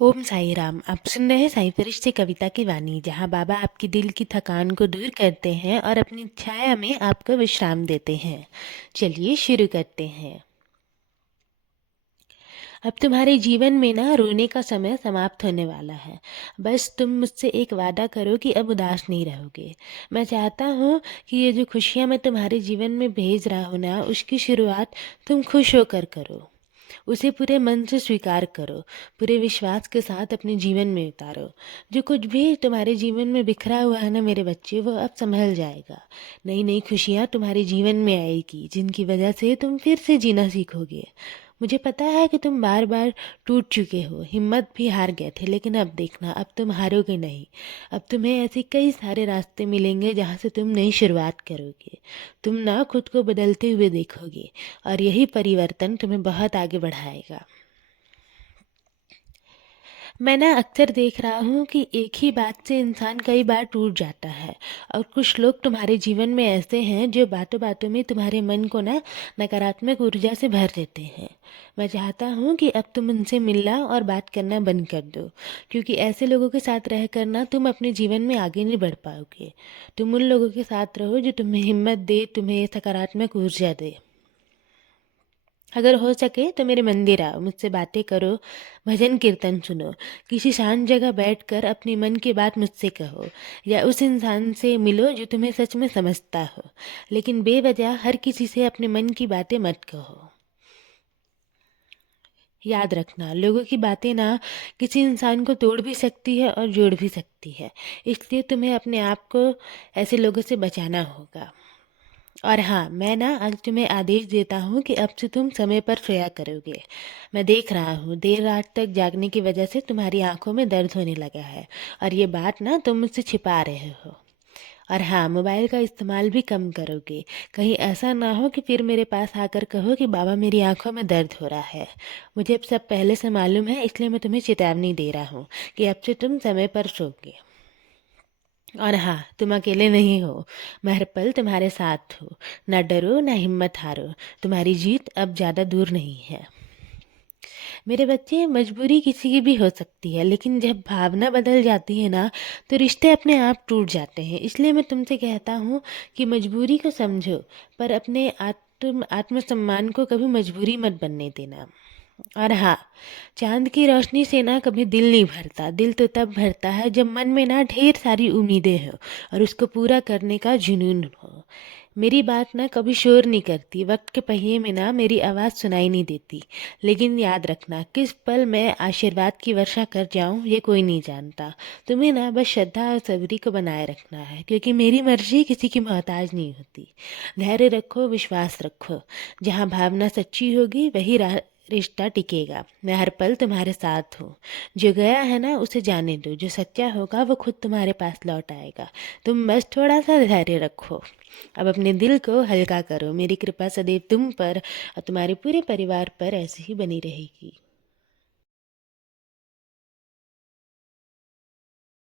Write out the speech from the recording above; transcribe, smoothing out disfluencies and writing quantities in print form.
ओम साई राम। आप सुन रहे हैं साई फरिश्ते कविता की वाणी, जहाँ बाबा आपकी दिल की थकान को दूर करते हैं और अपनी छाया में आपको विश्राम देते हैं। चलिए शुरू करते हैं। अब तुम्हारे जीवन में ना रोने का समय समाप्त होने वाला है। बस तुम मुझसे एक वादा करो कि अब उदास नहीं रहोगे। मैं चाहता हूँ कि ये जो खुशियाँ मैं तुम्हारे जीवन में भेज रहा हूँ ना, उसकी शुरुआत तुम खुश होकर करो। उसे पूरे मन से स्वीकार करो, पूरे विश्वास के साथ अपने जीवन में उतारो। जो कुछ भी तुम्हारे जीवन में बिखरा हुआ है ना मेरे बच्चे, वो अब संभल जाएगा। नई नई खुशियाँ तुम्हारे जीवन में आएगी, जिनकी वजह से तुम फिर से जीना सीखोगे। मुझे पता है कि तुम बार बार टूट चुके हो, हिम्मत भी हार गए थे, लेकिन अब देखना, अब तुम हारोगे नहीं। अब तुम्हें ऐसे कई सारे रास्ते मिलेंगे जहाँ से तुम नई शुरुआत करोगे। तुम ना खुद को बदलते हुए देखोगे, और यही परिवर्तन तुम्हें बहुत आगे बढ़ाएगा। मैं ना अक्सर देख रहा हूँ कि एक ही बात से इंसान कई बार टूट जाता है। और कुछ लोग तुम्हारे जीवन में ऐसे हैं जो बातों बातों में तुम्हारे मन को ना नकारात्मक ऊर्जा से भर देते हैं। मैं चाहता हूँ कि अब तुम उनसे मिलना और बात करना बंद कर दो, क्योंकि ऐसे लोगों के साथ रह कर ना तुम अपने जीवन में आगे नहीं बढ़ पाओगे। तुम उन लोगों के साथ रहो जो तुम्हें हिम्मत दे, तुम्हें सकारात्मक ऊर्जा दे। अगर हो सके तो मेरे मंदिर आओ, मुझसे बातें करो, भजन कीर्तन सुनो, किसी शांत जगह बैठकर अपने मन की बात मुझसे कहो, या उस इंसान से मिलो जो तुम्हें सच में समझता हो। लेकिन बेवजह हर किसी से अपने मन की बातें मत कहो। याद रखना, लोगों की बातें ना किसी इंसान को तोड़ भी सकती है और जोड़ भी सकती है। इसलिए तुम्हें अपने आप को ऐसे लोगों से बचाना होगा। और हाँ, मैं ना आज तुम्हें आदेश देता हूँ कि अब से तुम समय पर सोया करोगे। मैं देख रहा हूँ देर रात तक जागने की वजह से तुम्हारी आंखों में दर्द होने लगा है, और ये बात ना तुम मुझसे छिपा रहे हो। और हाँ, मोबाइल का इस्तेमाल भी कम करोगे। कहीं ऐसा ना हो कि फिर मेरे पास आकर कहो कि बाबा मेरी आंखों में दर्द हो रहा है। मुझे अब सब पहले से मालूम है, इसलिए मैं तुम्हें चेतावनी दे रहा हूँ कि अब से तुम समय पर सोओगे। और हाँ, तुम अकेले नहीं हो। मैं हर पल तुम्हारे साथ हूँ। ना डरो, ना हिम्मत हारो। तुम्हारी जीत अब ज़्यादा दूर नहीं है। मेरे बच्चे, मजबूरी किसी की भी हो सकती है, लेकिन जब भावना बदल जाती है ना, तो रिश्ते अपने आप टूट जाते हैं। इसलिए मैं तुमसे कहता हूँ कि मजबूरी को समझो, पर अपने आत्मसम्मान को कभी मजबूरी मत बनने देना। और हाँ, चांद की रोशनी से ना कभी दिल नहीं भरता। दिल तो तब भरता है जब मन में ना ढेर सारी उम्मीदें हो और उसको पूरा करने का जुनून हो। मेरी बात ना कभी शोर नहीं करती, वक्त के पहिए में ना मेरी आवाज़ सुनाई नहीं देती। लेकिन याद रखना, किस पल मैं आशीर्वाद की वर्षा कर जाऊं ये कोई नहीं जानता। तुम्हें ना बस श्रद्धा और सब्री को बनाए रखना है, क्योंकि मेरी मर्जी किसी की मोहताज नहीं होती। धैर्य रखो, विश्वास रखो। जहाँ भावना सच्ची होगी वही रिश्ता टिकेगा। मैं हर पल तुम्हारे साथ हूँ। जो गया है ना उसे जाने दो, जो सच्चा होगा वो खुद तुम्हारे पास लौट आएगा। तुम बस थोड़ा सा धैर्य रखो। अब अपने दिल को हल्का करो। मेरी कृपा सदैव तुम पर और तुम्हारे पूरे परिवार पर ऐसी ही बनी रहेगी।